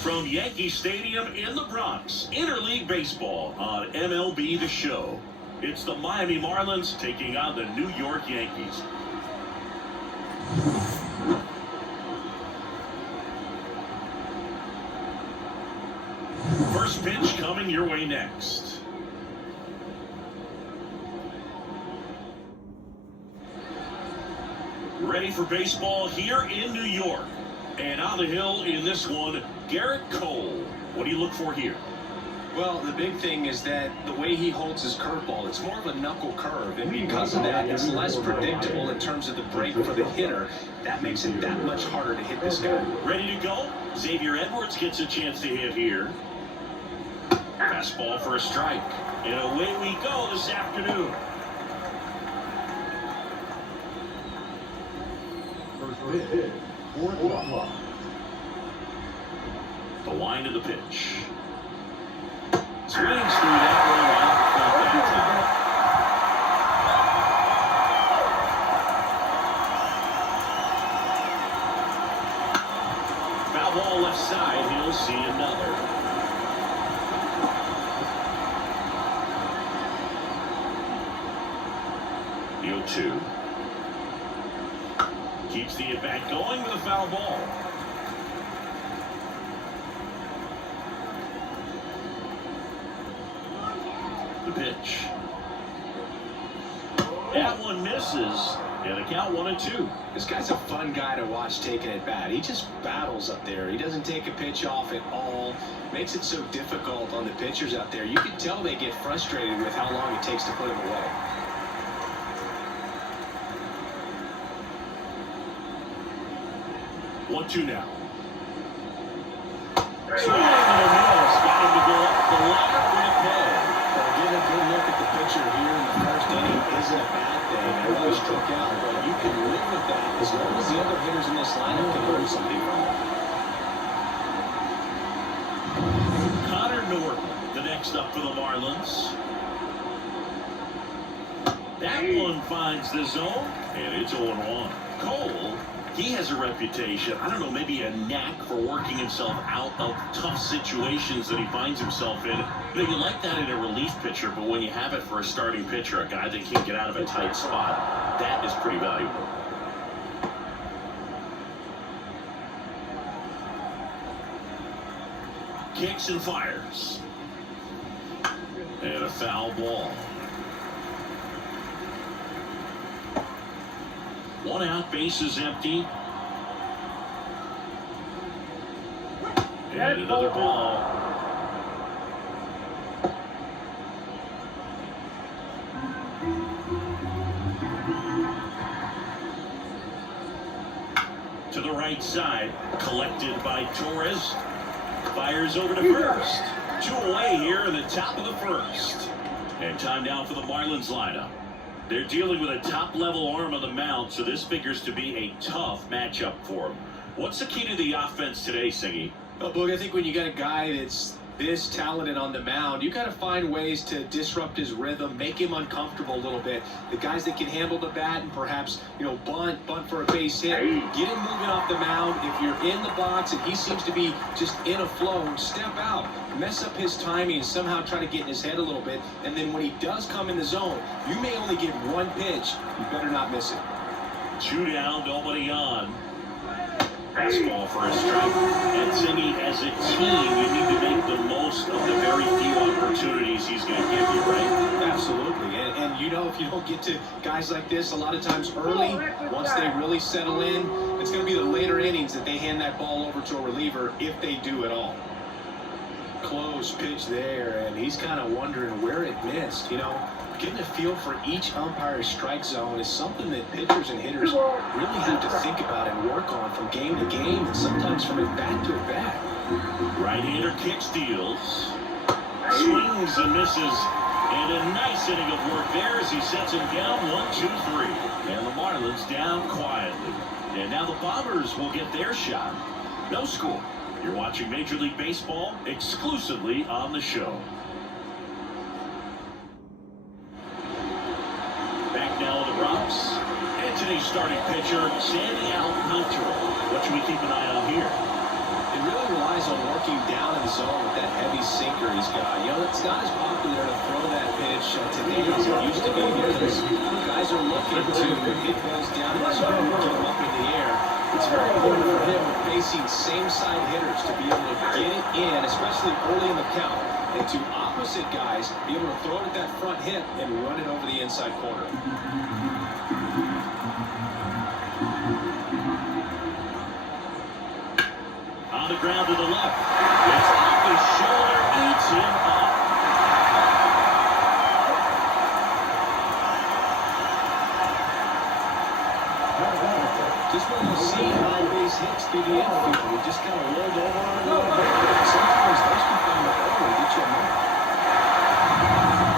From Yankee Stadium in the Bronx, interleague baseball on MLB The Show. It's the Miami Marlins taking on the New York Yankees. First pitch coming your way next. Ready for baseball here in New York. And on the hill in this one, Garrett Cole. What do you look for here? Well, the big thing is that the way he holds his curveball, it's more of a knuckle curve, and because of that, it's less predictable in terms of the break for the hitter. That makes it that much harder to hit this guy. Ready to go? Xavier Edwards gets a chance to hit here. Fastball for a strike. And away we go this afternoon. First pitch, 4 o'clock. The line of the pitch. Swings through that one out that time. Foul ball left side. He'll see another. The 0-2. Keeps the at-bat going with a foul ball. The pitch. That one misses. And a count 1-2. This guy's a fun guy to watch taking at bat. He just battles up there. He doesn't take a pitch off at all. Makes it so difficult on the pitchers out there. You can tell they get frustrated with how long it takes to put him away. One, two now. Swing and a miss. Got him to go up the ladder with a play. Well, getting a good look at the pitcher here in the first inning isn't a bad thing. I know he struck out, but you can live with that as long as the other hitters in this lineup can learn something from it. Connor Norton, the next up for the Marlins. That one finds the zone, and it's 0-1. Cole, he has a reputation, I don't know, maybe a knack for working himself out of tough situations that he finds himself in. You know, you like that in a relief pitcher, but when you have it for a starting pitcher, a guy that can't get out of a tight spot, that is pretty valuable. Kicks and fires. And a foul ball. One out, base is empty. And another ball. To the right side, collected by Torres. Fires over to first. 2 away here in the top of the first. And time now for the Marlins lineup. They're dealing with a top-level arm on the mound, so this figures to be a tough matchup for them. What's the key to the offense today, Singy? Well, Boog, I think when you got a guy that's this talented on the mound, you got to find ways to disrupt his rhythm, make him uncomfortable a little bit. The guys that can handle the bat and perhaps, bunt for a base hit, get him moving off the mound. If you're in the box and he seems to be just in a flow, step out, mess up his timing, and somehow try to get in his head a little bit. And then when he does come in the zone, you may only get one pitch. You better not miss it. 2 down, nobody on. Fastball for a strike. And Singy, as a team, you need to make the most of the very few opportunities he's going to give you, right? Absolutely. And if you don't get to guys like this a lot of times early, once they really settle in, it's going to be the later innings that they hand that ball over to a reliever, if they do at all. Close pitch there, and he's kind of wondering where it missed. Getting a feel for each umpire's strike zone is something that pitchers and hitters really have to think about and work on from game to game, and sometimes from at bat to at bat. Right-hander kick steals, swings and misses, and a nice inning of work there as he sets him down 1-2-3. And the Marlins down quietly. And now the Bombers will get their shot. No score. You're watching Major League Baseball exclusively on the show. Back now in the Bronx. And today's starting pitcher, Sandy Alcantara. What should we keep an eye on here? It really relies on working down in the zone with that heavy sinker he's got. You know, it's not as popular to throw that pitch today as it used to be because guys are looking to hit balls down in the zone and get them up in the air. It's very important for him facing same-side hitters to be able to get it in, especially early in the count, and to opposite guys be able to throw it at that front hip and run it over the inside corner. On the ground to the left. It's off his shoulder. Eats him up. Just one of those seeing high base hits through the infield. It just kind of rolled over on a little bit. Sometimes those can find the ball and get you a mark.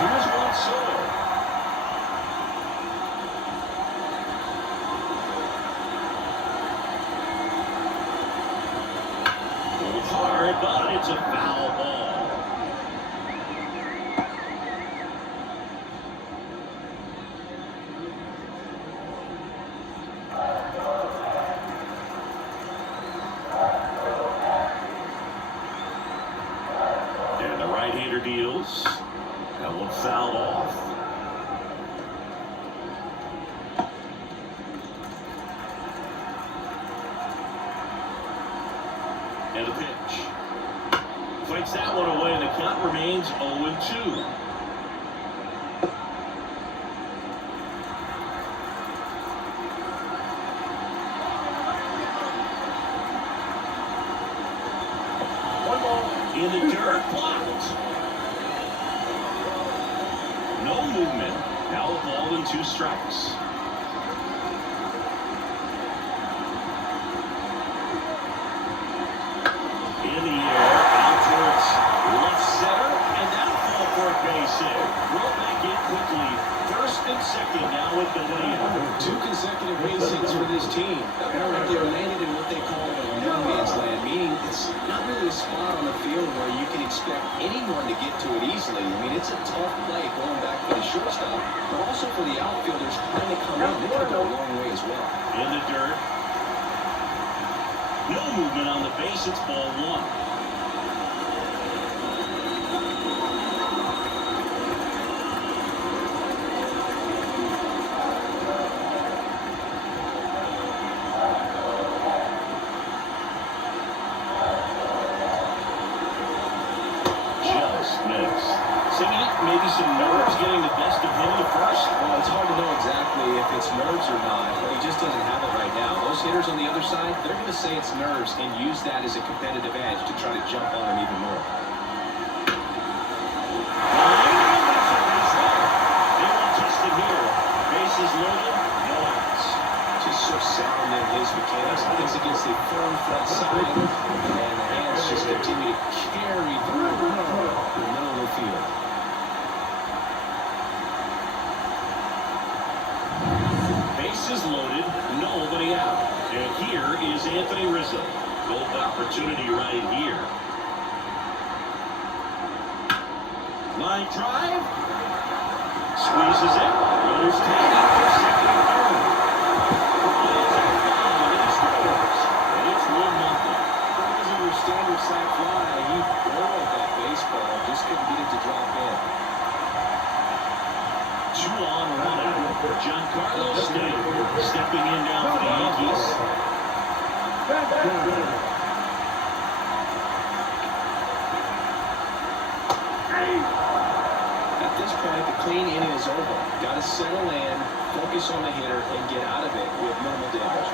Here's one solo. Hard, but it's a foul ball. And the right-hander deals. That one fouled off. And the pitch. Fights that one away, and the count remains 0-2. One ball in the dirt, blocked. No movement. Now a ball and 2 strikes. In the air, out towards left center, and that'll fall for a base hit. Roll back in quickly. First and second now with the lead. 2 consecutive base hits for this team. Right there, landed in what they call a no man's land, meaning it's not really a spot on the field where you can expect anyone to get to it easily. I mean, it's a tough play going back for the shortstop, but also for the outfielders trying to come in. They can go a long way as well. In the dirt. No movement on the base. It's ball 1. Just missed. Singing it, maybe some nerves getting the best of him in the first. Well, it's hard to know exactly if it's nerves or not, but he just doesn't have it right now. Those hitters on the other side, they're going to say it's nerves and use that as a competitive edge to try to jump on him even more. They won't test it here. Bases loaded, no outs. Just so sound in his mechanics. Gets against a firm front side, and the hands just continue to carry through the middle of the field. Bases loaded, nobody out. And here is Anthony Rizzo. Gold opportunity right here. Line drive. Squeezes it. Runners taking for second and third. Flies at 5 and he scores. And it's 1-0. That was your standard sac fly. He rolled that baseball, just couldn't get it to drop in. 2 on, 1 out. Giancarlo Stanton stepping in now for the Yankees. At this point, the clean inning is over. Got to settle in, focus on the hitter, and get out of it with minimal damage.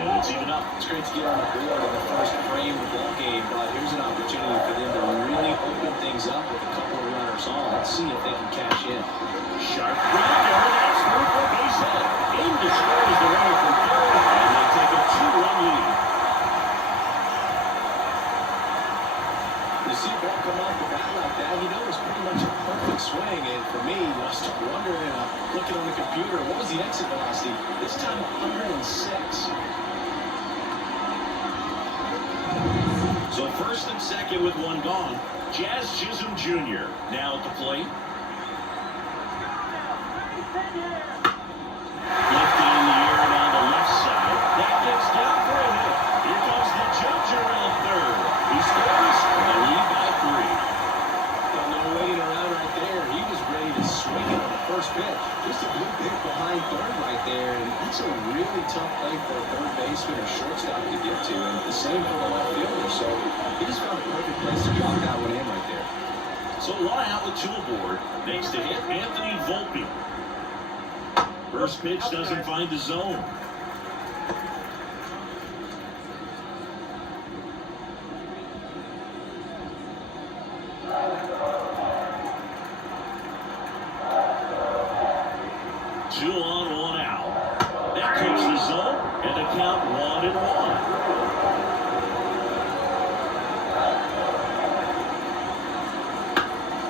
And it's even up. It's great to get on the board in the first frame of the ball game, but here's an opportunity for them to really open things up with a couple of runners on. Let's see if they can cash in. Sharp grounder, that's through for a base hit. In destroys the runner from third, and they take a 2-run lead. You see a ball come off the bat like that, you know it's pretty much a perfect swing, and for me, I start wondering, looking on the computer, what was the exit velocity? This time 106. So first and second with 1 gone. Jazz Chisholm Jr. now at the plate. Lifted in the air down the left side. That gets down for a hit. Here comes the judge around third. He scores, and they lead by 3. Well, no waiting around right there. He was ready to swing it on the first pitch. Just a good pick behind third right there, and that's a really tough play for a third baseman or shortstop to get to, and the same for the left fielder. So he just found a perfect place to drop that one in right there. So one out with 2 aboard. Next to hit, Anthony Volpe. First pitch doesn't find the zone. Two on, 1 out. That keeps the zone, and the count 1-1.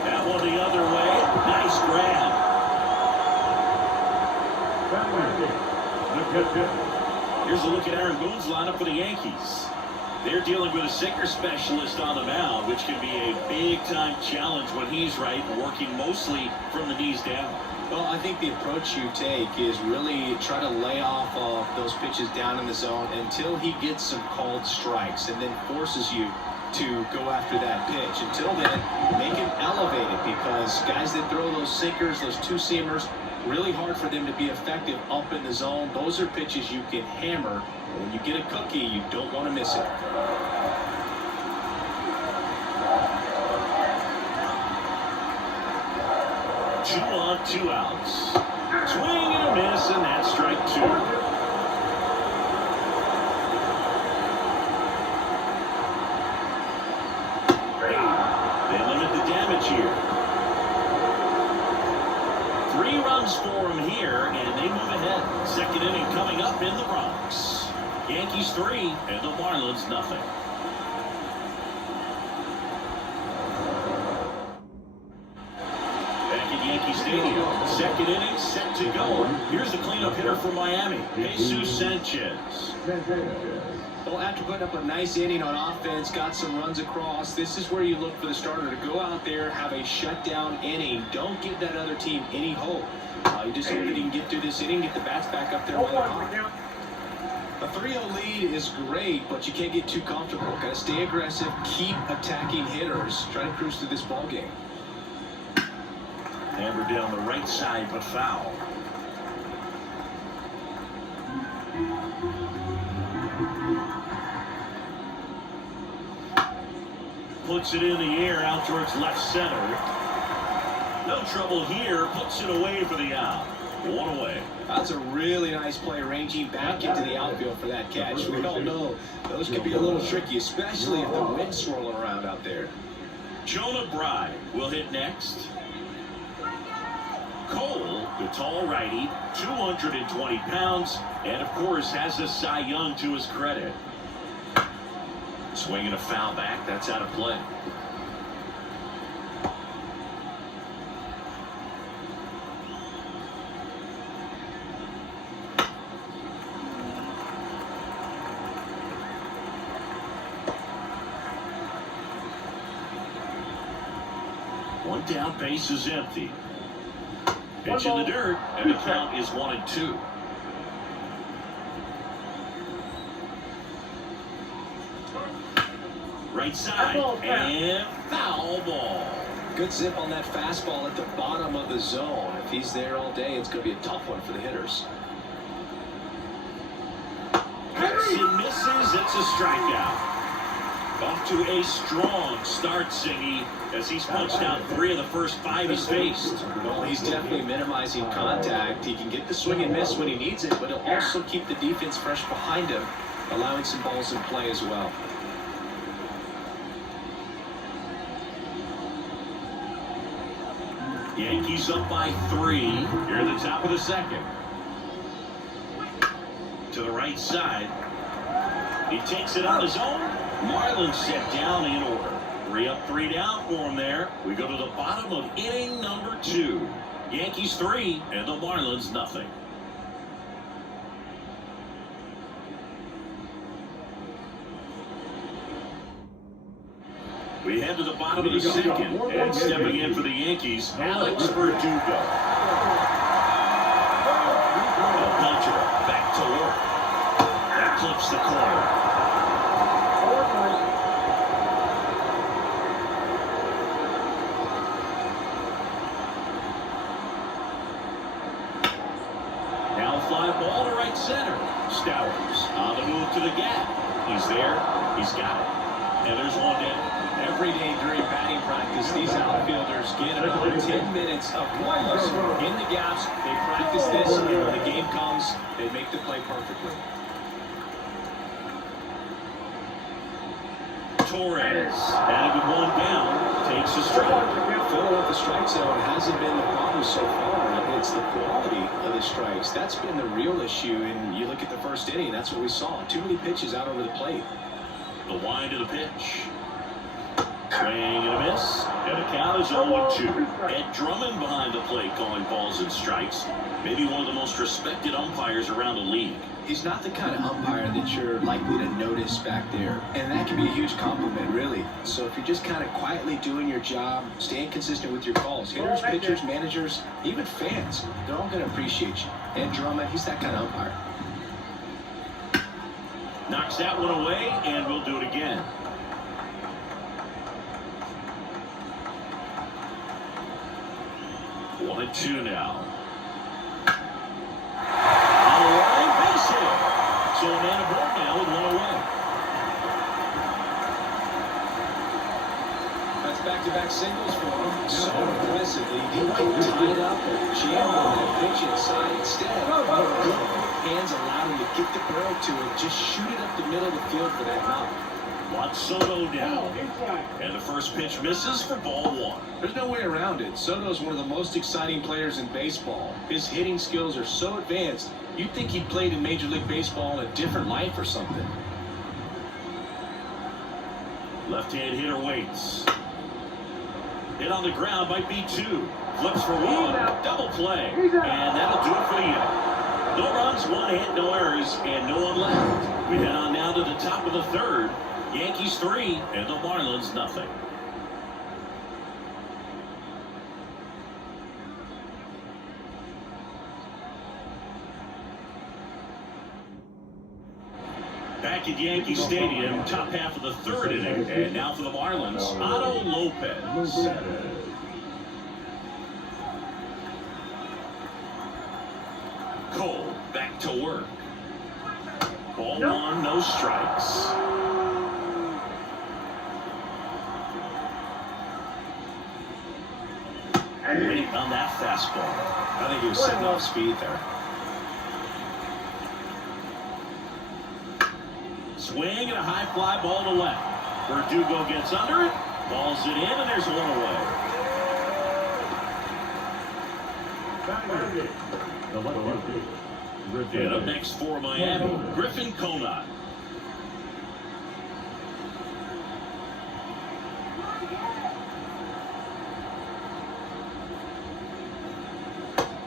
That one the other way. Nice grab. Here's a look at Aaron Boone's lineup for the Yankees. They're dealing with a sinker specialist on the mound, which can be a big-time challenge when he's right, working mostly from the knees down. Well, I think the approach you take is really try to lay off of those pitches down in the zone until he gets some called strikes, and then forces you to go after that pitch. Until then, make him elevated, because guys that throw those sinkers, those two-seamers, really hard for them to be effective up in the zone. Those are pitches you can hammer. When you get a cookie, you don't want to miss it. Two on, 2 outs. Swing and a miss, and that's strike 2. They limit the damage here. 3 runs for him here, and they move ahead. Second inning coming up in the Bronx. Yankees 3 and the Marlins nothing. Back at Yankee Stadium. Second inning set to go. Here's the cleanup hitter for Miami, Jesus Sanchez. Well, after putting up a nice inning on offense, got some runs across, this is where you look for the starter to go out there, have a shutdown inning. Don't give that other team any hope. You just hope that he can get through this inning, get the bats back up there while they're hot. A 3-0 lead is great, but you can't get too comfortable. Got to stay aggressive, keep attacking hitters, try to cruise through this ball game. Hammered down the right side, but foul. Puts it in the air out towards left center. No trouble here. Puts it away for the out. 1 away. That's a really nice play, ranging back into the outfield for that catch. We all know those can be a little tricky, especially if the wind's swirling around out there. Jonah Bride will hit next. Cole, the tall righty, 220 pounds, and of course has a Cy Young to his credit. Swinging a foul back, that's out of play. One down, base is empty. Pitch in the dirt, and the count is 1-2. Right side, and foul ball. Good zip on that fastball at the bottom of the zone. If he's there all day, it's going to be a tough one for the hitters. Hits and misses, it's a strikeout. Off to a strong start, Siggy, as he's punched out 3 of the first 5 he's faced. Well, he's definitely minimizing contact. He can get the swing and miss when he needs it, but he'll also keep the defense fresh behind him, allowing some balls in play as well. Yankees up by 3 here at the top of the second. To the right side. He takes it on his own. Marlins set down in order. 3 up, 3 down for him there. We go to the bottom of inning number 2. Yankees 3 and the Marlins nothing. We head to the bottom of the second, and stepping in for the Yankees, Alex Verdugo. Hunter back to work. That clips the corner. Now fly ball to right center. Stowers on the move to the gap. He's there. He's got it. And there's one down. Every day during batting practice, these outfielders get about 10 minutes of pause in the gaps. They practice this, and when the game comes, they make the play perfectly. Torres, and with one down, takes a strike. Filling up the strike zone hasn't been the problem so far. It's the quality of the strikes. That's been the real issue. And you look at the first inning, that's what we saw. Too many pitches out over the plate. The wind of the pitch. Swing and a miss. And the count is 0-2. Ed Drummond behind the plate calling balls and strikes. Maybe one of the most respected umpires around the league. He's not the kind of umpire that you're likely to notice back there. And that can be a huge compliment, really. So if you're just kind of quietly doing your job, staying consistent with your calls, hitters, pitchers, managers, even fans, they're all going to appreciate you. Ed Drummond, he's that kind of umpire. Knocks that one away, and we'll do it again. 1-2 now. On the line, base hit. So a man aboard now with one away. That's back-to-back singles for him. So impressively, he didn't tie it up or jam on that pitch inside. Instead, hands allowed him to get the barrel to it, just shoot it up the middle of the field for that knock. Juan Soto down. And the first pitch misses for ball one. There's no way around it. Soto is one of the most exciting players in baseball. His hitting skills are so advanced, you'd think he played in Major League Baseball in a different life or something. Left-hand hitter waits. Hit on the ground might be two. Flips for one. Double play. And that'll do it for the inning. No runs, one hit, no errors, and no one left. We head on now to the top of the third. Yankees 3 and the Marlins nothing. Back at Yankee Stadium, top half of the third inning, and now for the Marlins, Otto Lopez. Cole back to work. Ball one, no strikes. Late on that fastball. I think he was setting off speed there. Swing and a high fly ball to left. Verdugo gets under it, balls it in, and there's one away. And up next for Miami, Griffin Conant.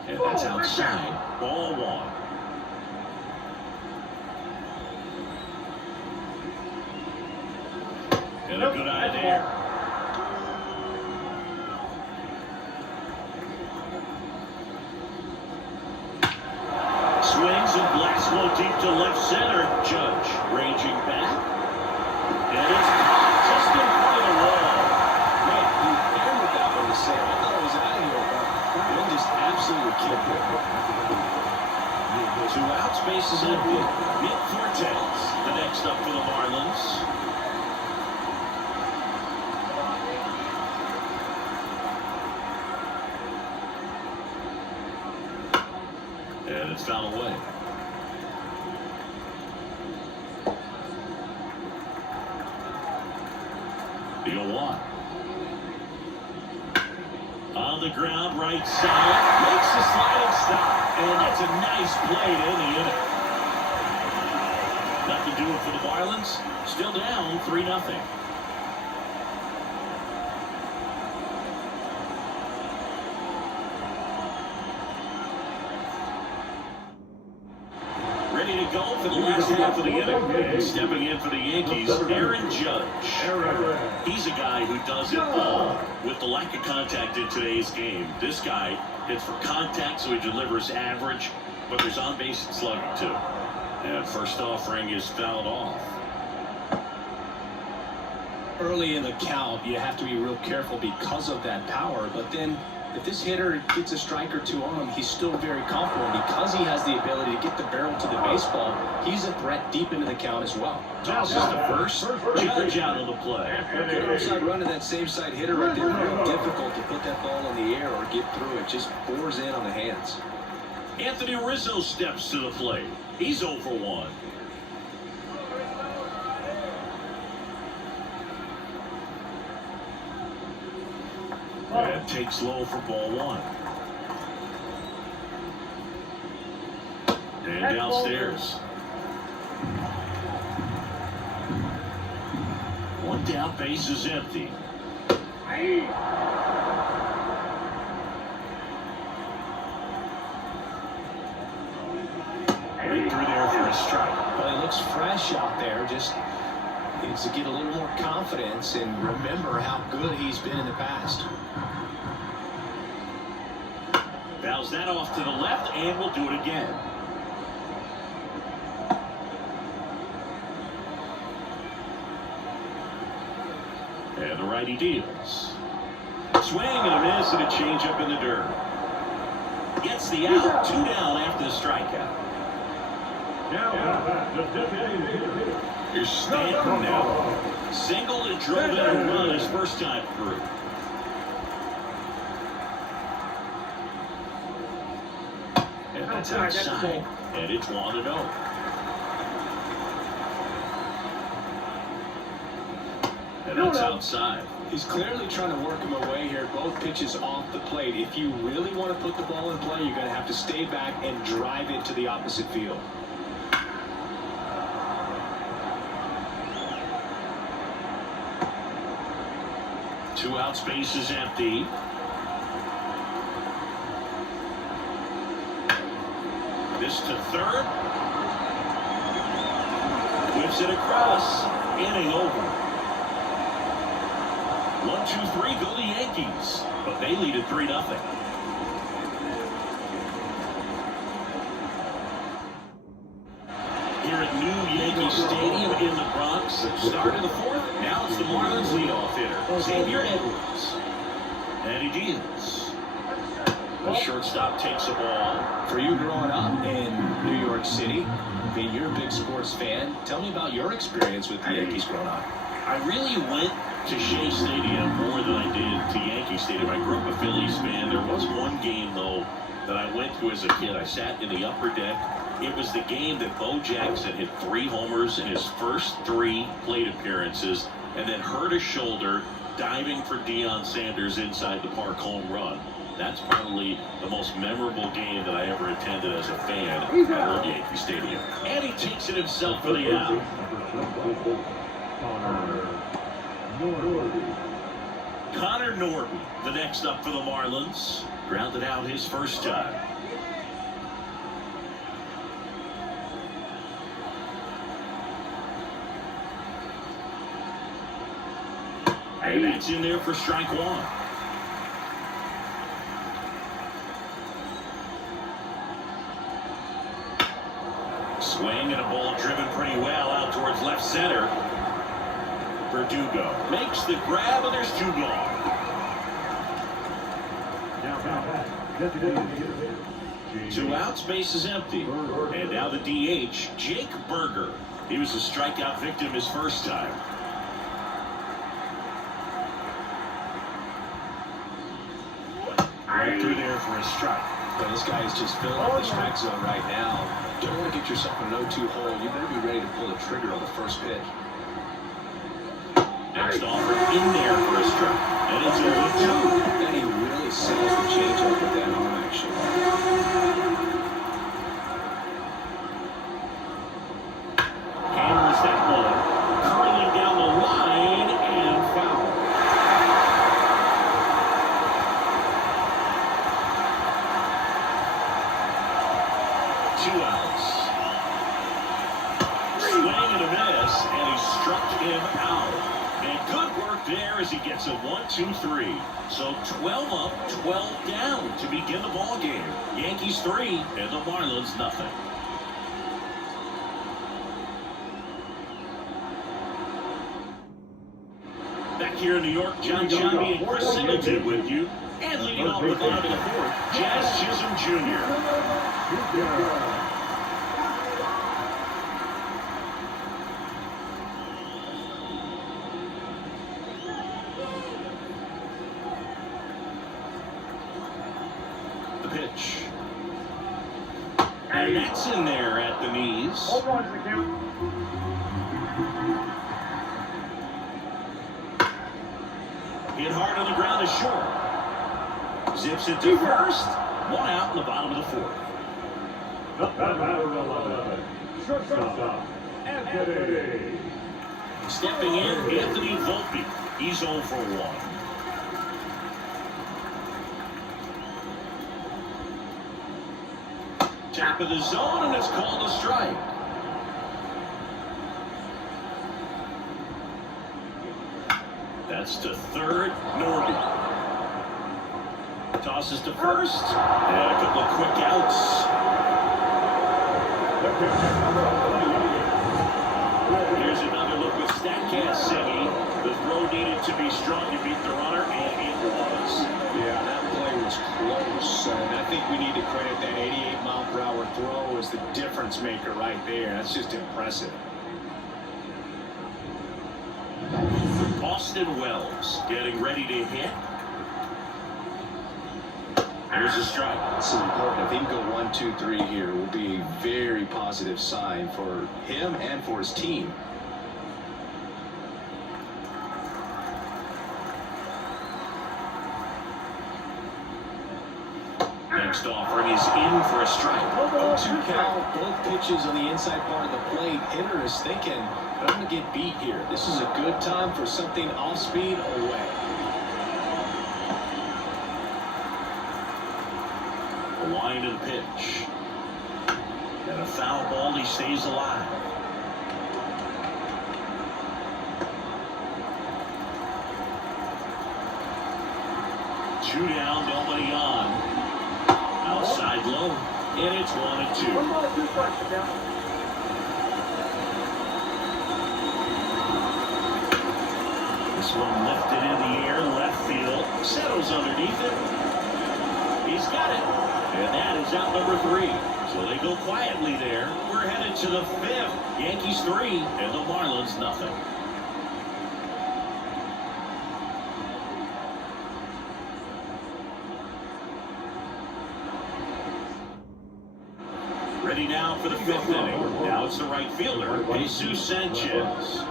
And that's outside. Ball one. And a good eye there. Swings and blasts one deep to left center. Judge ranging back. And it's caught just in front of the wall. Man, he hammered that one to center. I thought it was out of here, but one just absolutely killed it. 2 outs, bases empty. Nick Fortes, the next up for the Marlins. And it's foul away. The 0-1. On the ground, right side. Makes the sliding stop. And that's a nice play to end the inning. Nothing to do it for the Marlins. Still down 3-0. Ready to go for the last half of the inning. And stepping in for the Yankees, Aaron Judge. He's a guy who does it all. With the lack of contact in today's game, this guy hits for contact, so he delivers average. but there's on base and slugging too. And first offering is fouled off. Early in the count, you have to be real careful because of that power. But then, if this hitter gets a strike or two on him, he's still very comfortable. And because he has the ability to get the barrel to the baseball, he's a threat deep into the count as well. Tosses to first. Judge out of the play. Good outside run to that same side hitter right there. Very difficult to put that ball in the air or get through it. Just bores in on the hands. Anthony Rizzo steps to the plate. He's 0 for 1. And takes low for ball 1. And downstairs. One down, base is empty. Right through there for a strike. Well, he looks fresh out there. Just needs to get a little more confidence and remember how good he's been in the past. Fouls that off to the left, and we'll do it again. And the righty deals. Swing and a miss and a changeup in the dirt. Gets the out, 2 down after the strikeout. Here's Stanton now. Singled and drove in a run his first time through. And that's outside. And it's 1-0. And that's outside. He's clearly trying to work him away here. Both pitches off the plate. If you really want to put the ball in play, you're going to have to stay back and drive it to the opposite field. Two outs, base is empty. This to third. Whips it across. Inning over. 1-2-3 go the Yankees, but they lead it 3-0. Here at New Yankee Stadium in the Bronx, start of the 4th. Now it's the Marlins leadoff hitter, Xavier Edwards. And he deals. The shortstop takes a ball. For you growing up in New York City, being you're a big sports fan, tell me about your experience with the Yankees growing up. I really went to Shea Stadium more than I did to Yankee Stadium. I grew up a Phillies fan. There was one game, though, that I went to as a kid. I sat in the upper deck. It was the game that Bo Jackson hit 3 homers in his first 3 plate appearances and then hurt his shoulder diving for Deion Sanders inside the park home run. That's probably the most memorable game that I ever attended as a fan at Old Yankee Stadium. And he takes it himself for the out. Connor Norton, the next up for the Marlins, grounded out his first time. And that's in there for strike 1. Swing and a ball driven pretty well out towards left center. Verdugo makes the grab, and there's 2 gone. 2 outs, base is empty. And now the DH, Jake Berger. He was a strikeout victim his first time. Right through there for a strike. But this guy is just filling up the strike zone right now. Don't want to get yourself a 0-2 hole. You better be ready to pull the trigger on the first pitch. Next offer in there for a strike. And it's 0-2. And he really sells the changeup with that arm action. Hammers that one. Curling down the line and foul. Two outs. Swing and a miss, and he struck him out. And good work there as he gets a 1-2-3. So 12 up, 12 down to begin the ball game. Yankees 3 and the Marlins nothing. Back here in New York, John Chambi and Chris Singleton with you. And leading off the bottom of the fourth, Jazz Chisholm Jr. The pitch. And that's in there at the knees. Hit hard on the ground is short. Zips it to first. One out in the bottom of the fourth. Shortstop, Anthony. Stepping in, Anthony Volpe. He's 0 for 1. Top of the zone, and it's called a strike. That's to third, Norby. Tosses to first, and a couple of quick outs. Here's another look with StatCast singing. The throw needed to be strong to beat the runner, and it was. Yeah, that play was close, and I think we need to credit that 88-mile-per-hour throw as the difference maker right there. That's just impressive. Austin Wells getting ready to hit. Here's a strike. This is important. If he can go 1-2-3 here, it will be a very positive sign for him and for his team. Next offering is in for a strike. 0-2 count, both pitches on the inside part of the plate. Hitter is thinking, I'm going to get beat here. This is a good time for something off speed away. A line to the pitch. And a foul ball, he stays alive. Two down, nobody on. Outside low, and it's 1-2. This one lifted in the air, left field, settles underneath it. He's got it, and that is out number 3. So they go quietly there. We're headed to the 5th. Yankees 3 and the Marlins nothing. Ready now for the 5th inning. Now it's the right fielder, Jesus Sanchez.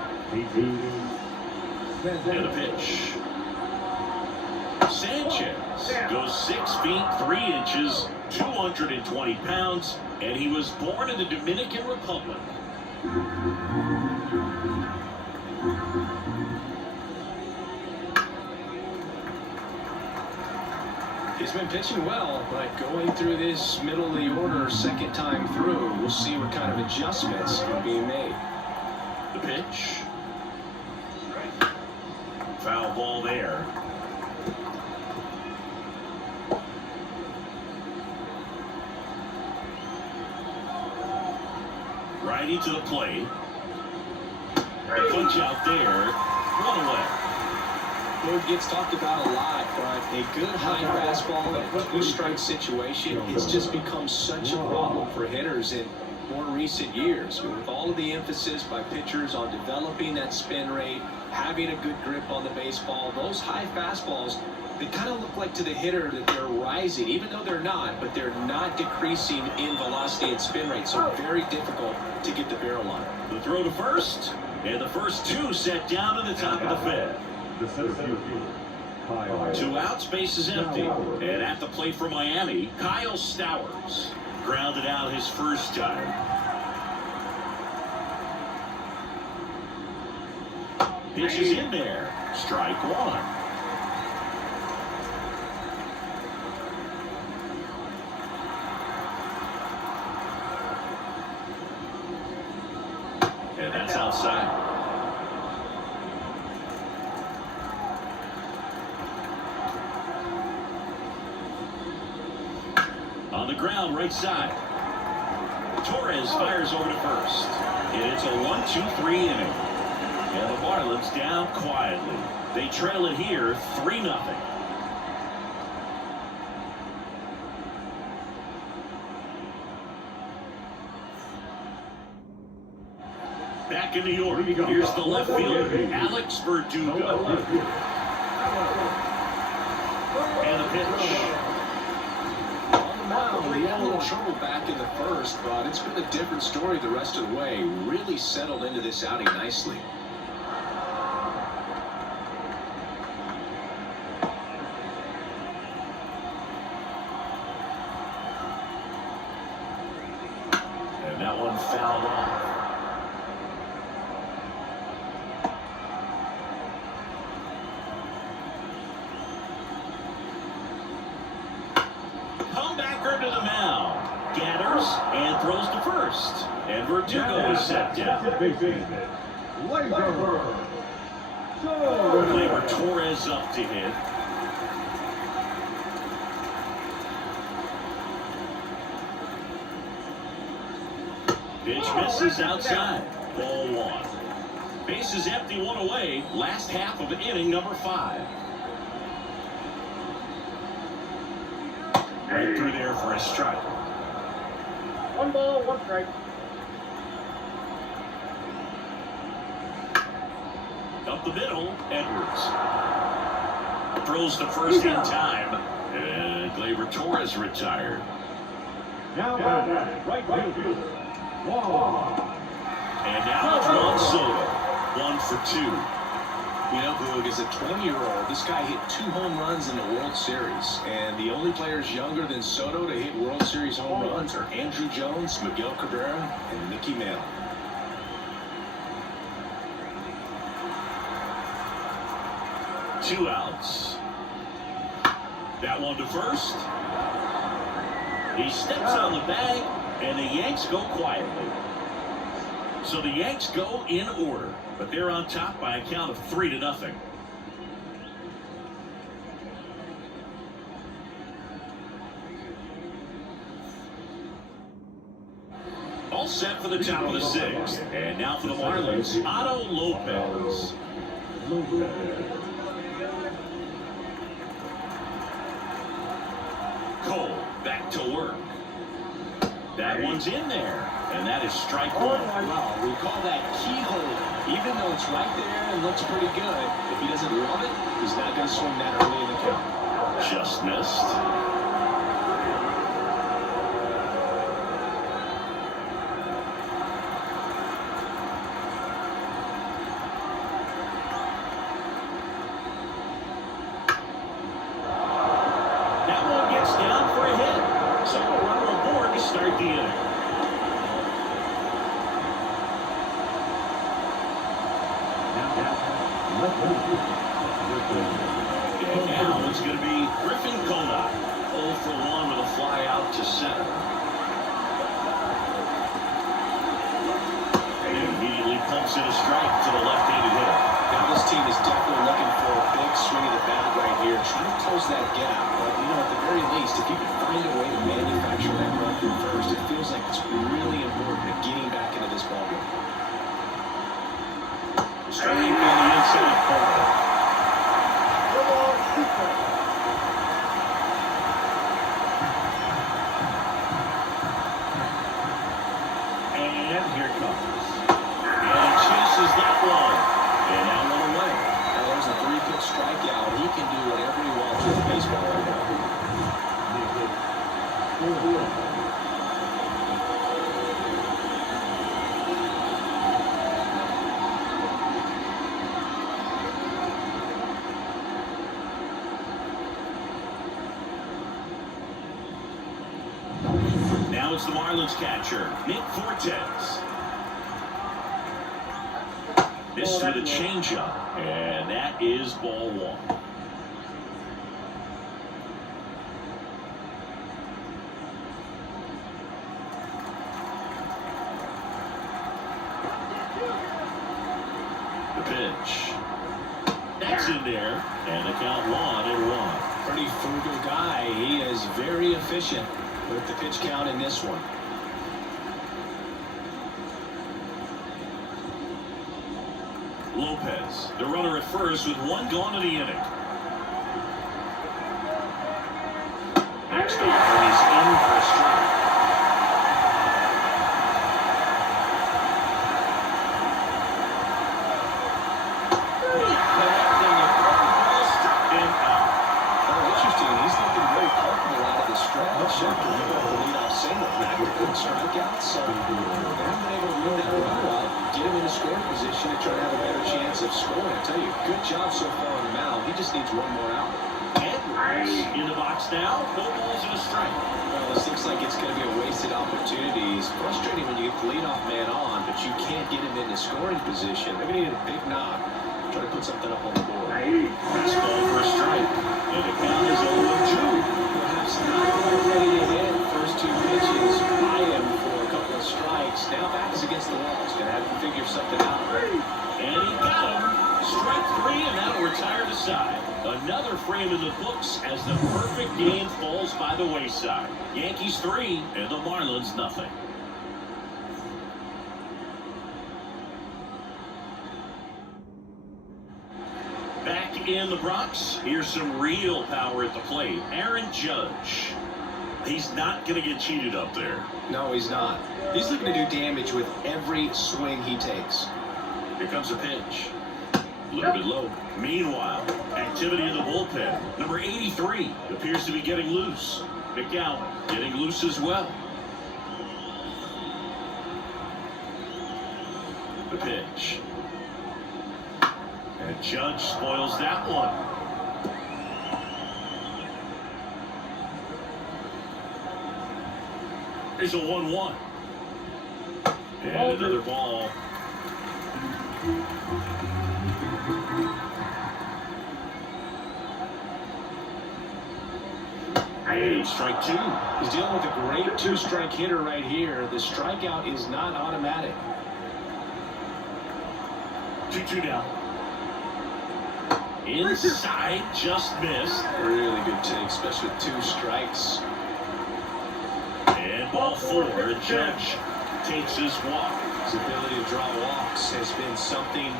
And a pitch. Sanchez goes 6 feet 3 inches, 220 pounds, and he was born in the Dominican Republic. He's been pitching well, but going through this middle of the order second time through, we'll see what kind of adjustments are being made. The pitch. Foul ball there. Righty to the plate. The punch out there. 1 away. It gets talked about a lot, but a good high fastball in a 2-strike situation, it's just become such a problem for hitters in more recent years. With all of the emphasis by pitchers on developing that spin rate, having a good grip on the baseball, those high fastballs, they kind of look like to the hitter that they're rising, even though they're not, but they're not decreasing in velocity and spin rate, so very difficult to get the barrel on it. The throw to first, and the first 2 set down in the top of the 5th. The center fielder, Kyle. 2 outs, base is empty. And at the plate for Miami, Kyle Stowers grounded out his first time. Pitch is in there. Strike 1. And that's outside. On the ground, right side. Torres fires over to first. And it's a 1-2-3 inning. And the Marlins down quietly. They trail it here 3-0. Back in New York, here's the left fielder, Alex Verdugo. And the pitch. On the mound, he had a little trouble back in the first, but it's been a different story the rest of the way. Really settled into this outing nicely. And that one fouled off. Comebacker to the mound. Gathers and throws to first. And Verdugo is set down. Gleyber Torres up to hit. Pitch misses outside. Ball 1. Bases empty, 1 away. Last half of inning number 5. Right through there for a strike. 1 ball, 1 strike. Up the middle, Edwards. Throws to first in time. And Gleyber Torres retired. Now right fielder. And now it's Juan Soto. 1 for 2. You know, Boog, as a 20-year-old, this guy hit 2 home runs in the World Series. And the only players younger than Soto to hit World Series home runs are Andrew Jones, Miguel Cabrera, and Mickey Mantle. Two outs. That one to first. He steps on the bag, and the Yanks go quietly. So the Yanks go in order, but they're on top by a count of 3-0. All set for the top of the 6th. And now for the Marlins, Otto Lopez. Cole back to work. That one's in there, and that is strike 1. Wow, we call that keyhole. Even though it's right there and looks pretty good, if he doesn't love it, he's not going to swing that early in the count. Just missed. That one gets down for a hit. So a runner aboard to start the inning. And now it's going to be Griffin Conant. 0 for 1 with a fly out to center. And immediately pumps in a strike to the left-handed hitter. Now this team is definitely looking for a big swing of the bat right here. Trying to close that gap. But, you know, at the very least, if you can find a way to manufacture that run from first, it feels like it's really important at getting back into this ballgame. Strike on the inside corner. 1 ball, 2 strikes. And here it comes. And chases that one. And now 1 away. Now there's a 3-pitch strikeout. He can do whatever he wants with baseball right now. Now it's the Marlins catcher, Nick Fortes. Missed with a changeup, and that is ball 1. The pitch. That's in there, and the count 1-1. Pretty frugal guy. He is very efficient. with the pitch count in this one. Lopez, the runner at first with one gone in the inning. Next offer is in for a strike. Connecting a curveball, struck him out. Oh, interesting. He's looking very comfortable out of the stretch after he got the leadoff single. Back to good strikeout, so they haven't been able to move that runner out, get him in a scoring position to try to have a better chance of scoring. I tell you, good job so far on the mound. He just needs one more out. Edwards in the box now. No balls and a strike. Well, this looks like it's going to be a wasted opportunity. It's frustrating when you get the leadoff man on, but you can't get him into scoring position. They're going to need a big knock. Try to put something up on the board. Fastball for a strike. And the count is 0-2. Perhaps not quite ready to hit. First two pitches by him for a couple of strikes. Now back is against the wall. He's going to have to figure something out. And he got him. Strike three, and that'll retire the side. Another frame in the books as the perfect game falls by the wayside. Yankees 3 and the Marlins nothing. Back in the Bronx, here's some real power at the plate. Aaron Judge. He's not going to get cheated up there. No, he's not. He's looking to do damage with every swing he takes. Here comes a pitch. A little bit low. Meanwhile, activity in the bullpen. Number 83 appears to be getting loose. McGowan getting loose as well. The pitch. And Judge spoils that one. There's a 1-1. And another ball. Hey, strike two. He's dealing with a great two-strike hitter right here. The strikeout is not automatic. 2-2 now. Inside, just missed. Really good take, especially with two strikes. And ball four. Judge takes his walk. His ability to draw walks has been something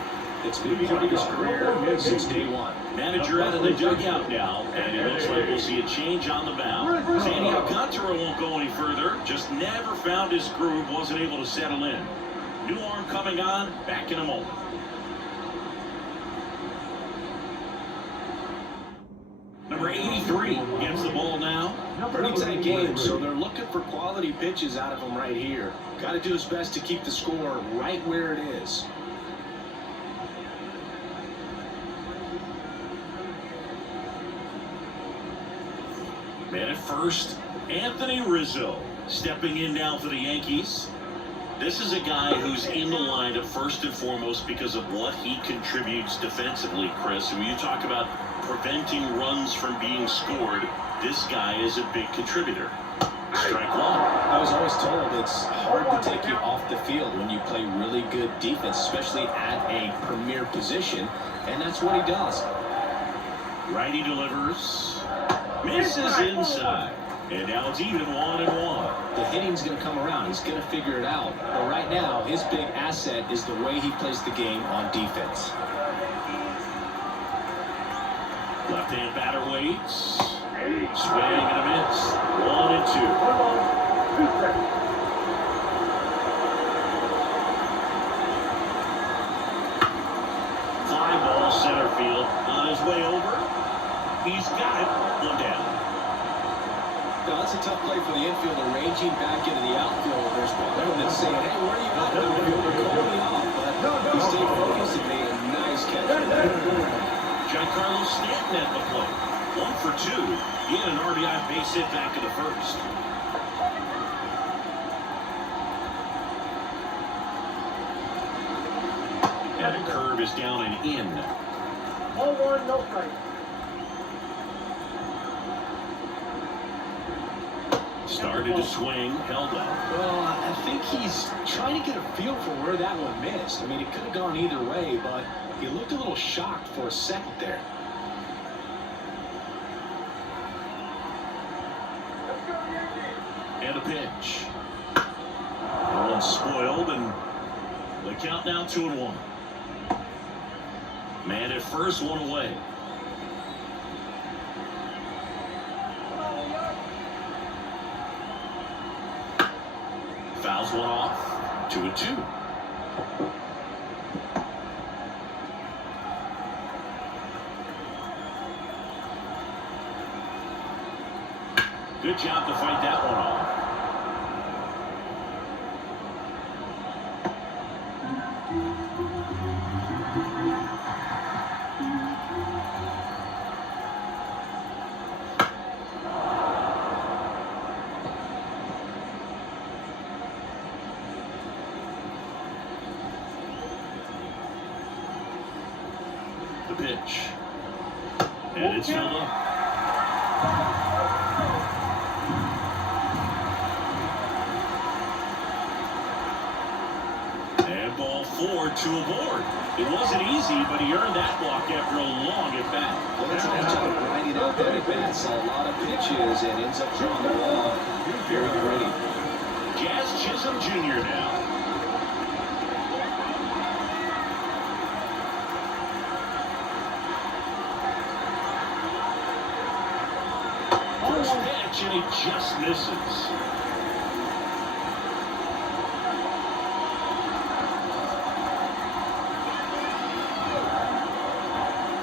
that's been part of his career since day one. Manager out of the dugout now, and it looks like we'll see a change on the mound. Sandy Alcantara won't go any further. Just never found his groove, wasn't able to settle in. New arm coming on, back in a moment. Number 83 gets the ball now. Pretty tight game, so they're looking for quality pitches out of him right here. Got to do his best to keep the score right where it is. Man at first, Anthony Rizzo stepping in now for the Yankees. This is a guy who's in the lineup first and foremost because of what he contributes defensively, Chris. When you talk about preventing runs from being scored, this guy is a big contributor. Strike one. I was always told it's hard to take you off the field when you play really good defense, especially at a premier position, and that's what he does. Righty delivers. Misses inside. And now it's even 1-1. The hitting's going to come around. He's going to figure it out. But right now, his big asset is the way he plays the game on defense. Left-hand batter waits. Swing and a miss. 1-2. Fly ball center field. On his way over. He's got it. One down. Now, that's a tough play for the infielder, ranging back into the outfield. There's one of them that's saying, hey, where are you at? Call me off. But he stayed focused and made a nice catch. Giancarlo Stanton at the plate. 1 for 2. He had an RBI base hit back in the first. And the curve is down and in. 0-1, no strike. Started to swing, held up. Well, I think he's trying to get a feel for where that one missed. I mean, it could have gone either way, but he looked a little shocked for a second there. And a pitch. That one's spoiled, and the count now 2-1. Man at first, one away. Fouls one off. 2-2. Good job to fight that one off. The pitch. And it's filled up. And ball 4 to a board. It wasn't easy, but he earned that walk after a long at bat. Well, that's a good job grinding out that at bat. Saw a lot of pitches and ends up drawing the walk. Very gritty. Jazz Chisholm Jr. now. First pitch, and he just misses.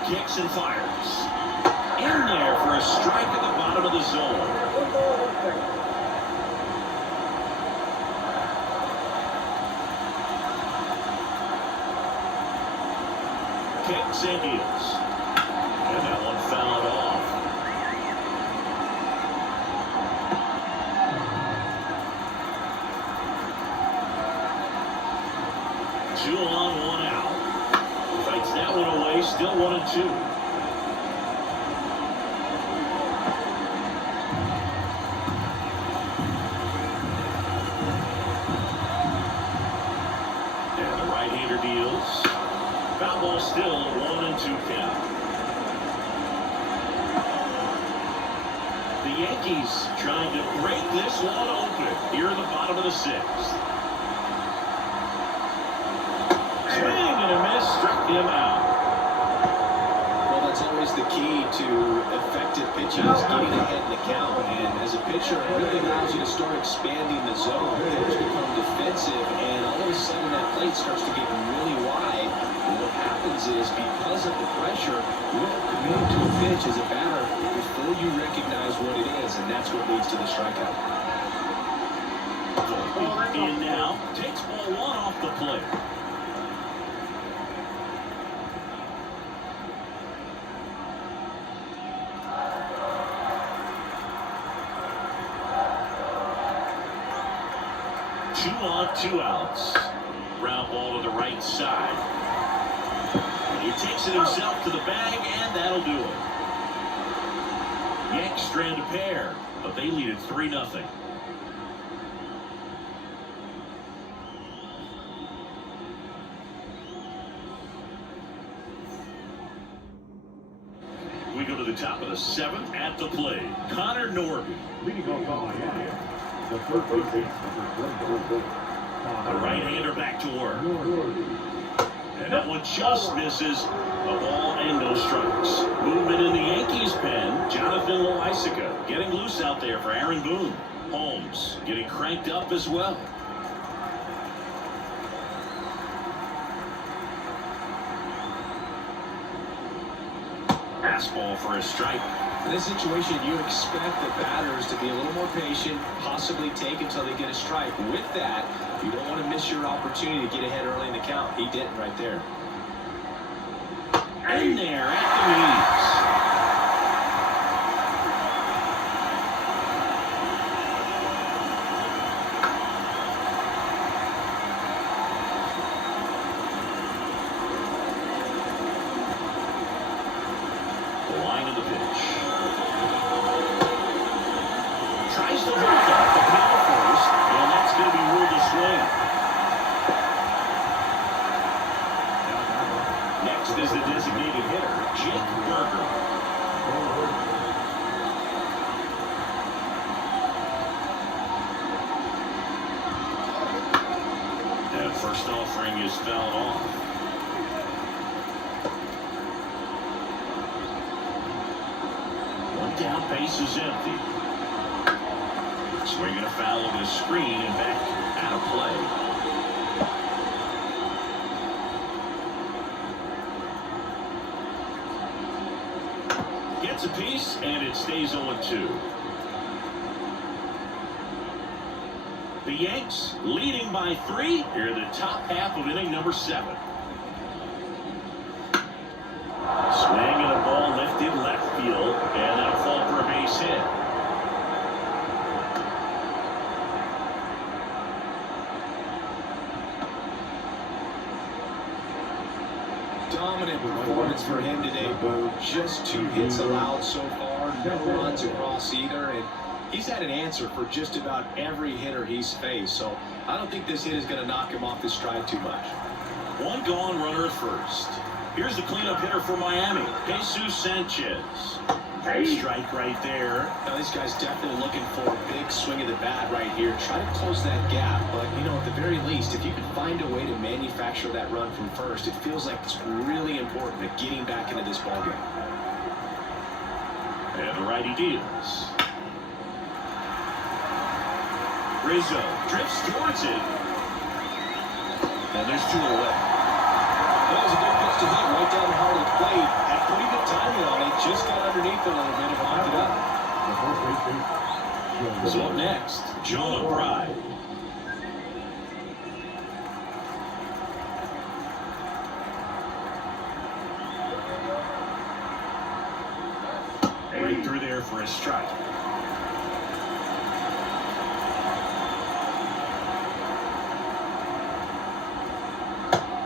Kicks and fires. In there for a strike at the bottom of the zone. Kicks and deals. And that one fouled off. Two on, one out. Fights that one away, still 1-2. And the right-hander deals. Foul ball still 1-2 count. The Yankees trying to break this one open here in the bottom of the 6th. Swing and a miss, struck him out. Well, that's always the key to effective pitching is getting ahead in the count. And as a pitcher, it really allows you to start expanding the zone. Hitters become defensive, and all of a sudden that plate starts to get really wide. And what happens is, because of the pressure, you don't commit to a pitch as a batter before you recognize what it is, and that's what leads to the strikeout. In now, takes ball 1 off the plate. Two on, 2 outs. Ground ball to the right side. He takes it himself to the bag, and that'll do it. Yanks strand a pair, but they lead it 3-0. We go to the top of the 7th at the plate. Connor Norby. Leading off on Miami, the third baseman, The right-hander back to work. And that one just misses. A ball and no strikes. Movement in the Yankees pen. Jonathan Loaisiga getting loose out there for Aaron Boone. Holmes getting cranked up as well. Fastball for a strike. In this situation, you expect the batters to be a little more patient, possibly take until they get a strike. With that, you don't want to miss your opportunity to get ahead early in the count. He didn't right there. In there at the knees. The line of the pitch. Tries to hold off the power first, and that's going to be ruled a swing. Next is the designated hitter, Jake Burger. First offering is fouled off. One down, base is empty. Swinging a foul over the screen and back out of play. Gets a piece, and it stays 0-2. The Yanks leading by 3 here in the top half of inning number 7. Swing and a ball lifted left field, and that'll fall for a base hit. Dominant performance for him today, Boo. Just 2 hits allowed so far, no runs across either, and he's had an answer for just about every hitter he's faced, so I don't think this hit is going to knock him off his stride too much. One gone, runner at first. Here's the cleanup hitter for Miami, Jesus Sanchez. Strike right there. Now this guy's definitely looking for a big swing of the bat right here. Try to close that gap, but you know, at the very least, if you can find a way to manufacture that run from first, it feels like it's really important to getting back into this ballgame. And the righty deals. Rizzo drifts towards it. And there's 2 away. That was a good pitch to hit right down the heart of the plate. Had pretty good timing on it. Just got underneath it a little bit and knocked it up. So up next, Joe McBride. Right through there for a strike.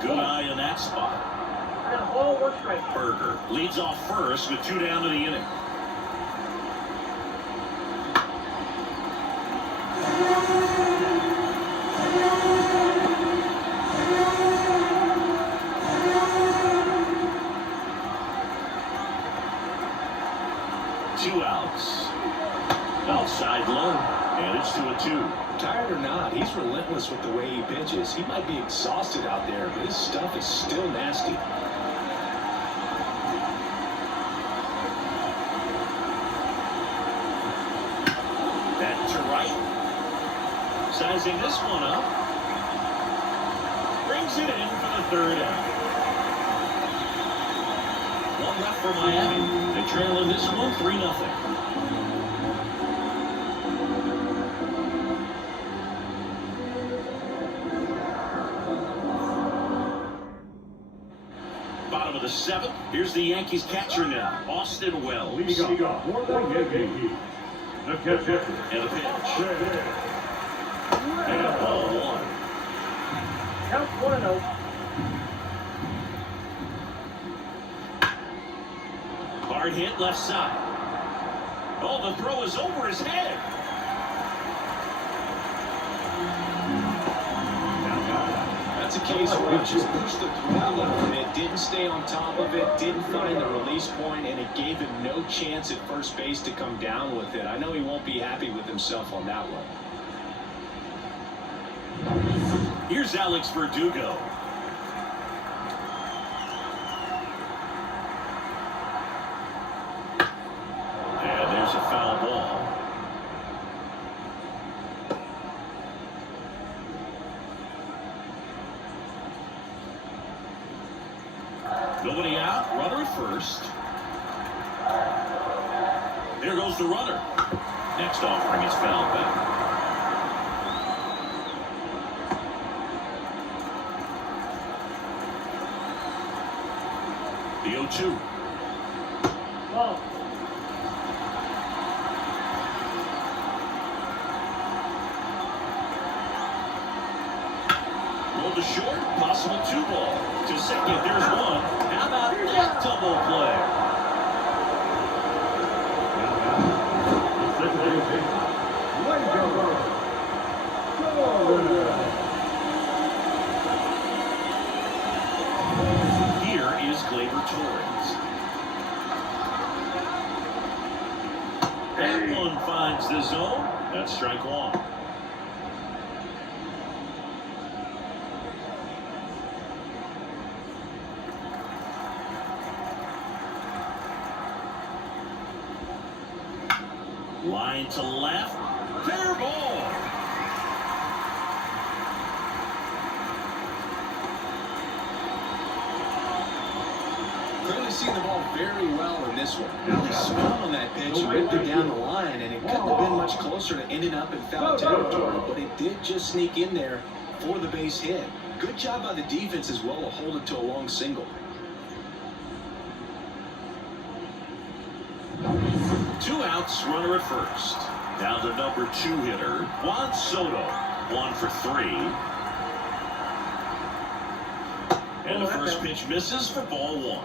Good eye in that spot. And a ball, 1 strike. Berger leads off first with 2 down to the inning. Two outs. Outside low, and it's 2-2. Tired or not, he's relentless with the way he pitches. He might be exhausted out there, but his stuff is still nasty. Back to right. Sizing this one up. Brings it in for the 3rd out. 1 left for Miami. They trail in this one 3-0. Bottom of the 7th. Here's the Yankees catcher now, Austin Wells. Leading off for the Yankees, the catcher. And the pitch. And a ball 1. Count 1-0. Hard hit left side. Oh, the throw is over his head. That's a case where he just pushed the throw a little bit, didn't stay on top of it, didn't find the release point, and it gave him no chance at first base to come down with it. I know he won't be happy with himself on that one. Here's Alex Verdugo. And there's a foul ball. Nobody out, runner at first. There goes the runner. Next offering is fouled back. The 0-2. Ball. Rolled to short, possible 2 ball. To second, there's 1. How about that double play? Here is Gleyber Torres. That one finds the zone. That's strike 1. Line to left. Fair ball. Clearly seeing the ball very well in this one. Really spun on that pitch, ripped it down the line, and it couldn't have been much closer to ending up in foul territory, but it did just sneak in there for the base hit. Good job by the defense as well to hold it to a long single. 2 outs, runner at first. Now the number 2 hitter, Juan Soto, 1 for 3. And the first pitch misses for ball 1.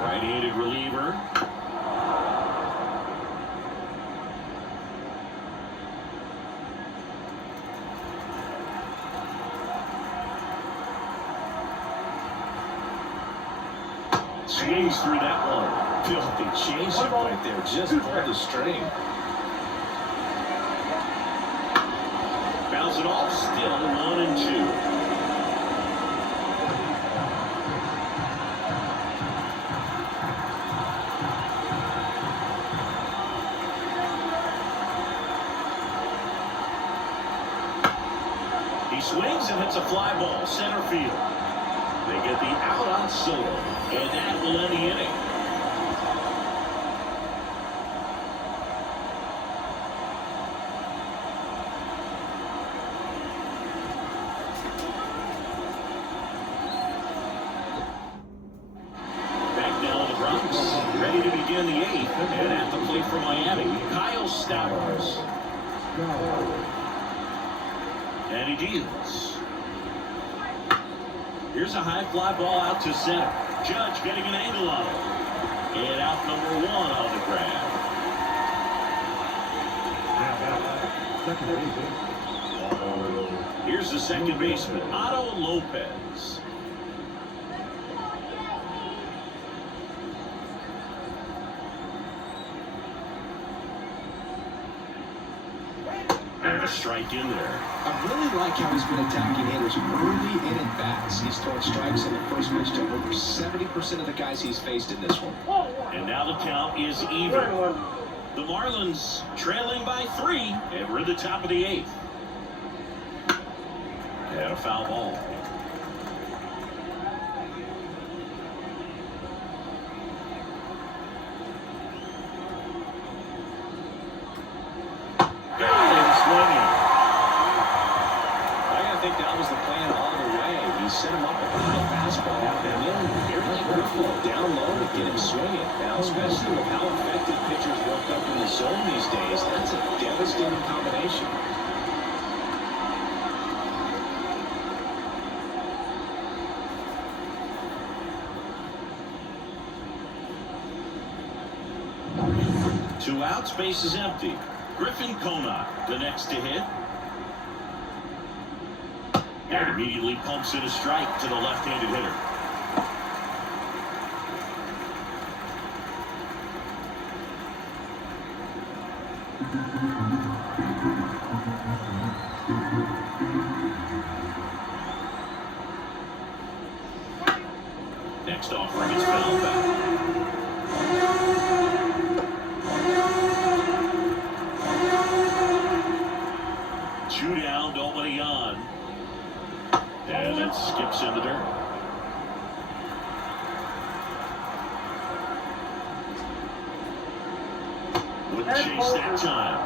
Right-handed reliever. Swings through that one. Filthy changeup right there, just pulled the string. Bounce it off, still 1-2. He swings and hits a fly ball center field. They get the out on Soto, and that will end the inning. Back now in the Bronx, ready to begin the 8th, and at the plate for Miami, Kyle Stowers. And he deals. Here's a high fly ball out to center. Judge getting an angle on it. And out number 1 on the grab. Here's the second baseman, Otto Lopez. And a strike in there. I really like how he's been attacking hitters early in at bats. He's thrown strikes in the first pitch to over 70% of the guys he's faced in this one. And now the count is even. The Marlins trailing by 3, and we're at the top of the 8th. And a foul ball. I think that was the plan all the way. He set him up with a high fastball, and then very careful down low to get him swinging. Now, especially with how effective pitchers work up in the zone these days, that's a devastating combination. Two outs, base is empty. Griffin Conant, the next to hit. And immediately pumps in a strike to the left-handed hitter. Next offering is fouled back. Two down, nobody on. And it skips in the dirt. Wouldn't chase that time.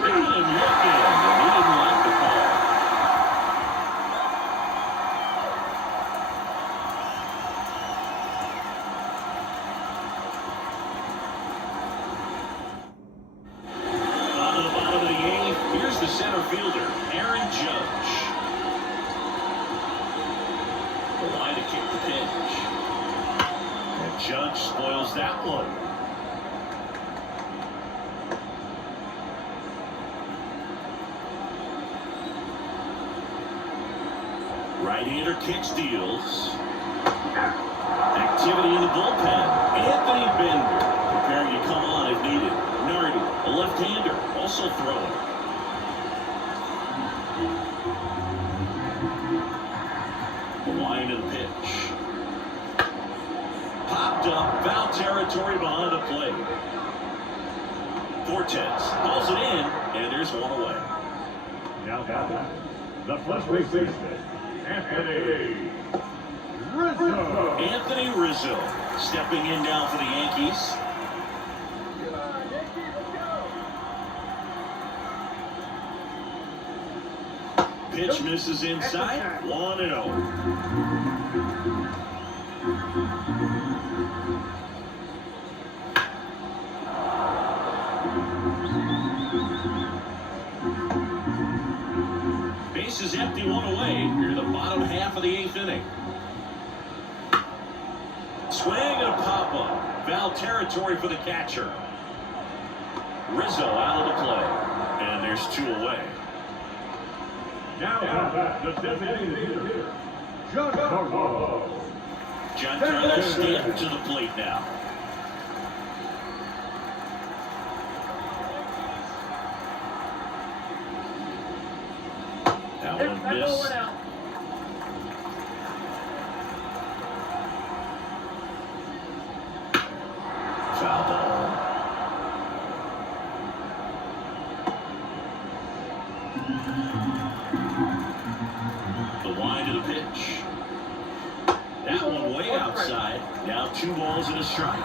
Got him looking, and he didn't like the call. On to the bottom of the 8th, here's the center fielder, Aaron Judge. The line to kick the pitch. And Judge spoils that one. Right-hander kicks, deals. Activity in the bullpen. will throw it. The line of the pitch. Popped up, foul territory behind the plate. Fortes pulls it in, and there's one away. Now the first baseman, Anthony Rizzo stepping in now for the Yankees. Pitch misses inside, 1-0. Base is empty, one away. You're the bottom half of the 8th inning. Swing and a pop-up. Foul territory for the catcher. Rizzo out of the play. And there's 2 away. Now the designated hitter, Giancarlo. Giancarlo Stanton to the plate now. That one missed. Foul ball. The wind of the pitch. That one way outside. Now 2 balls and a strike.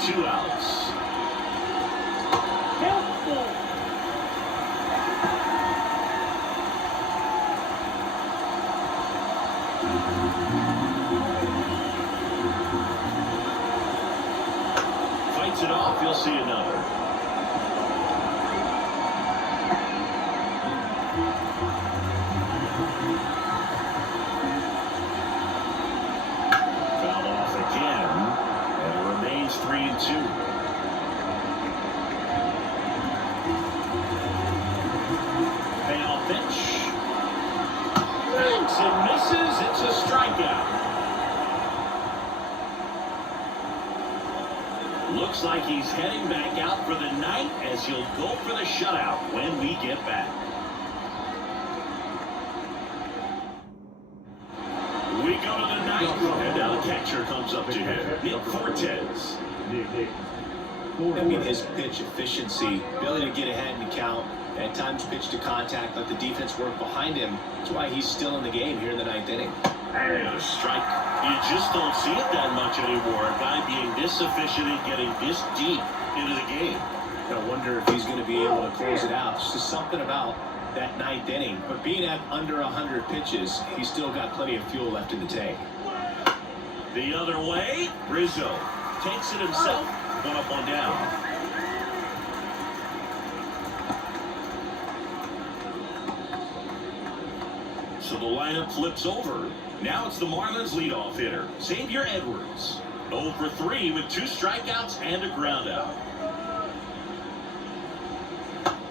Two outs. Fights it off, you'll see another. Fouled off again, and it remains 3-2. Payoff pitch. Banks and misses. It's a strikeout. Looks like he's heading back out for the night as he'll go for the shutout when we get back. We go to the ninth, and now the catcher comes up to him. Nick Fortes. I mean, his pitch efficiency, ability to get ahead in the count, at times pitch to contact, let the defense work behind him. That's why he's still in the game here in the 9th inning. And a strike. You just don't see it that much anymore. A guy being this efficient and getting this deep into the game. I wonder if he's going to be able to close it out. It's just something about that 9th inning. But being at under 100 pitches, he's still got plenty of fuel left in the tank. The other way, Rizzo takes it himself. 1 up, 1 down. So the lineup flips over. Now it's the Marlins leadoff hitter, Xavier Edwards. 0 for 3 with 2 strikeouts and a groundout.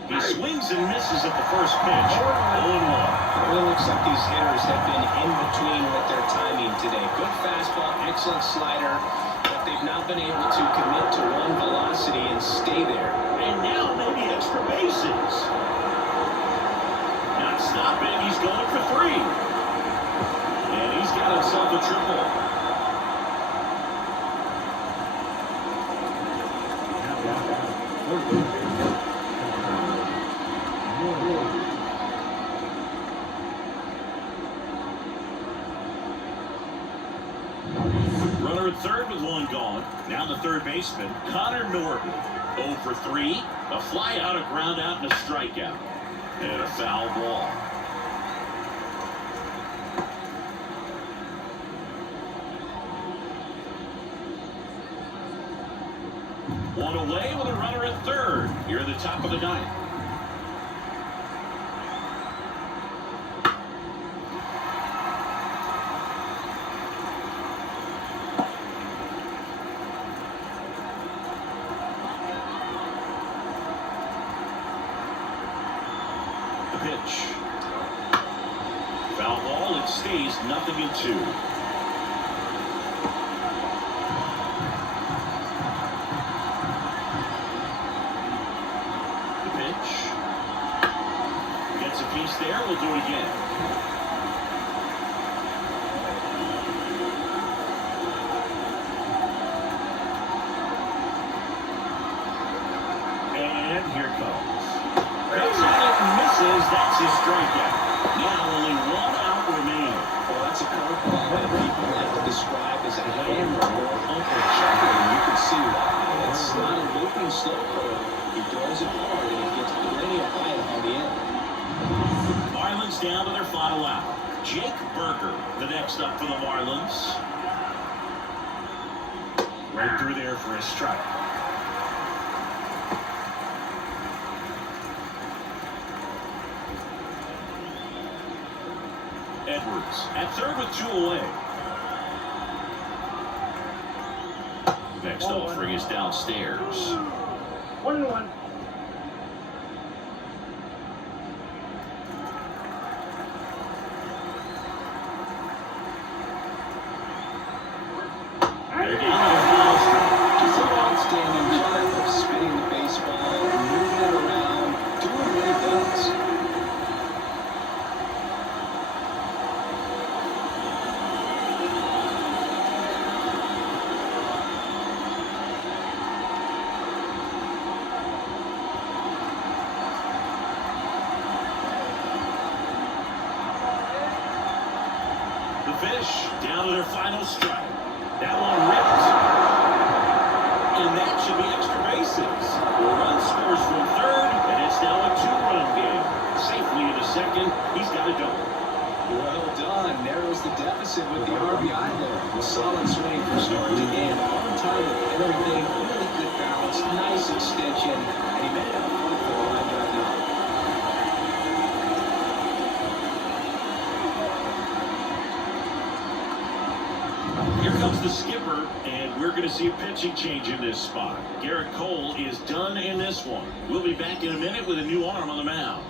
He swings and misses at the first pitch. 0-1. It really looks like these hitters have been in between with their timing today. Good fastball, excellent slider, but they've not been able to commit to one velocity and stay there. And now maybe extra bases. Not stopping, he's going for 3. And he's got himself a triple. Runner at third with 1 gone. Now the third baseman, Connor Norton. 0 for 3. A fly out, a ground out, and a strikeout. And a foul ball. One away with a runner at third. Here at the top of the 9th. The pitch. Foul ball. It stays 0-2. The pitch. Gets a piece there. We'll do it again. And here comes. That's on it and misses. That's his strikeout. Now only one out remaining. Well, that's a curveball that people like to describe as a hammer or Uncle Chucky, and you can see why. It's not a looping slow curve. He throws it hard, and it gets plenty of bite on the end. Marlins down to their final out. Jake Berger, the next up for the Marlins. Right through there for a strike. Edwards at third with 2 away. Next offering is downstairs. 1-1. They're down to the final strike. He's an outstanding job of spinning the baseball, moving it around, doing what he does. The fish down to their final strike. That one ripped. And that should be extra bases. The run scores from third, and it's now a 2-run game. Safely into second. He's got a double. Well done. Narrows the deficit with the RBI there. A solid swing from start to end. On time with everything. Really good balance. Nice extension. And he made it out front for a line drive now. Here comes the skipper, and we're going to see a pitching change in this spot. Garrett Cole is done in this one. We'll be back in a minute with a new arm on the mound.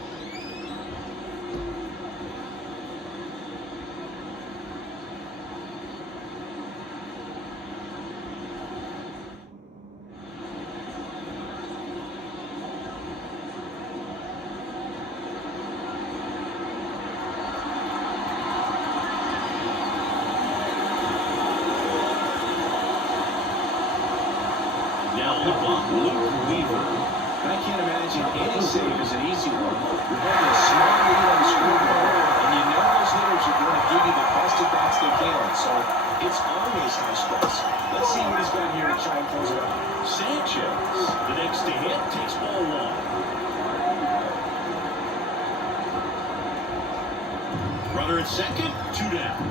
Now the bump, Luke Weaver. I can't imagine any save is an easy one. You're having a small lead on the scoreboard, and you know those hitters are going to give you the best at bats they can. So it's always high stress. Let's see what he's got here to try and close it out. Sanchez, the next to hit, takes ball 1. Runner at second, 2 down.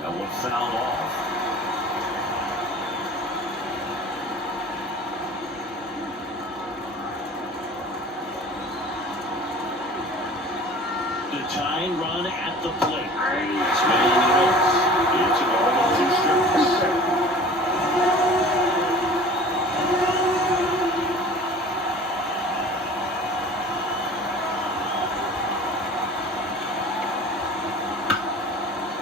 That one fouled off. The tying run at the plate. Swing and a miss. It's an 0-2 strikes.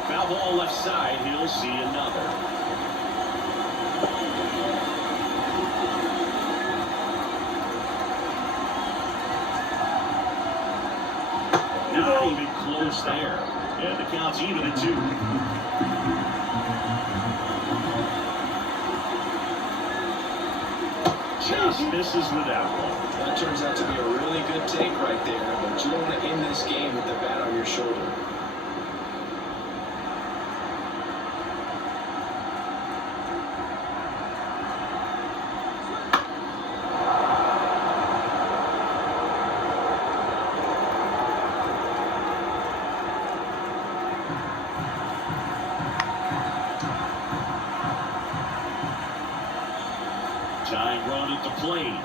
Foul ball left side. He'll see another. Not even close there. And the count's even at 2. Just misses with that one. That turns out to be a really good take right there, but you don't want to end this game with the bat on your shoulder. Tying run at the plate.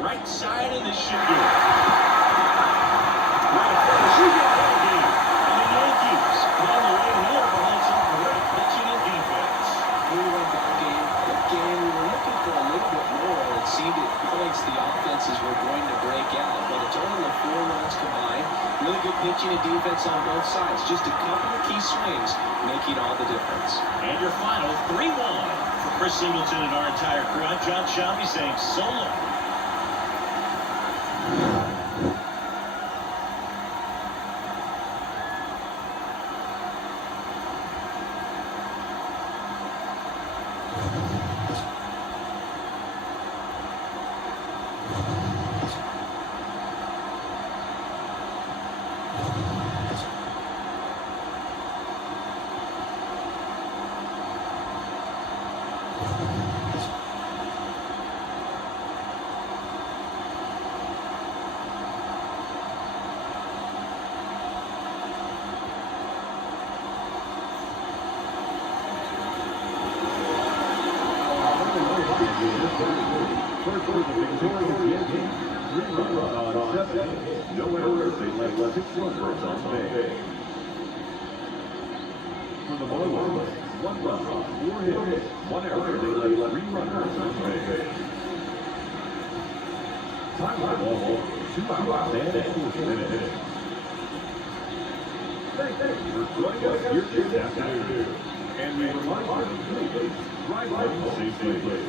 Right side, and this should do it. Right first, ball game. And the Yankees on the way here behind some great pitching and defense. We went that game. We were looking for a little bit more. It seemed it pitching and defense on both sides. Just a couple of key swings making all the difference. And your final 3-1 for Chris Singleton and our entire crew. I'm John Shelby saying so long. First for the victorious Yankees, 3 runs on 7 hits. No errors, they left 6 runners on base. For the Marlins, 1 run on 4 hits. 1 error, they left 3 runners on base. Time of ball, 2 hours and 40 minutes. For joining us here this afternoon. And we remind you to please drive home safely.